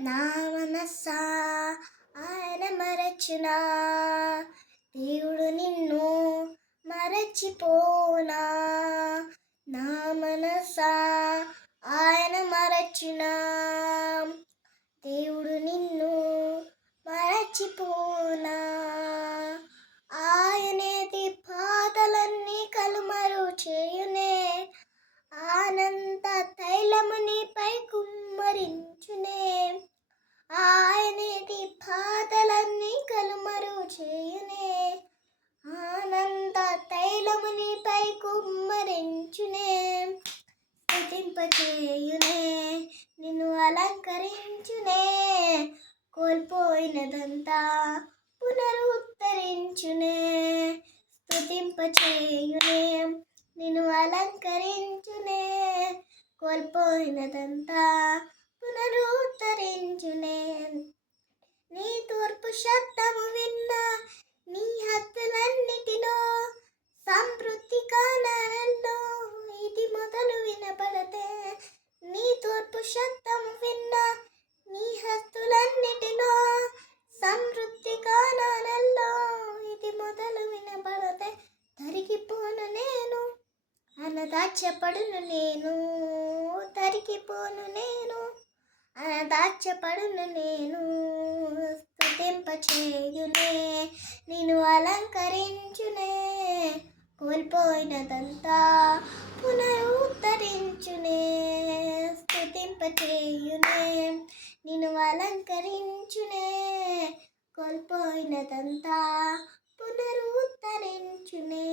నా మనసా ఆయన మరచునా, దేవుడు నిన్ను మరచిపోనా. నా మనసా ఆయన మరచునా, దేవుడు నిన్ను మరచిపోనా. ఆయనేది బాధలన్నీ కలుమరు చేయునే, ఆనంద తైలము నీపై కుమ్మరించునే. ఆయనేది బాధలన్నీ కలుమరు చేయునే, ఆనంద తైలము నీపై కుమ్మరించునే. స్తుతింపచేయునే, నిన్ను అలంకరించునే, కోల్పోయినదంతా పునరుద్ధరించునే. స్తుతింపచేయునే, నిన్ను అలంకరించునే, కోల్పోయినదంతా పునరుద్ధరించునే. నీ తూర్పు శబ్దము విన్నా, నీ హద్దులన్నిటిలో సమృద్ధి కానాలలో ఇది మొదలు వినపడతే. నీ తూర్పు శబ్దము విన్నా, నీ హద్దులన్నిటిలో సమృద్ధి కానాలలో ఇది మొదలు వినపడతే. తరిగిపోను నేను, అనదాచపడును నేను, తరిగిపోను నేను, అనదాచపడును నేను. స్తుతింపచేయునే, నిన్ను అలంకరించునే, కోల్పోయినదంతా పునరుద్ధరించునే. స్తుతింపచేయునే, నిన్ను అలంకరించునే, కోల్పోయినదంతా పునరుద్ధరించునే.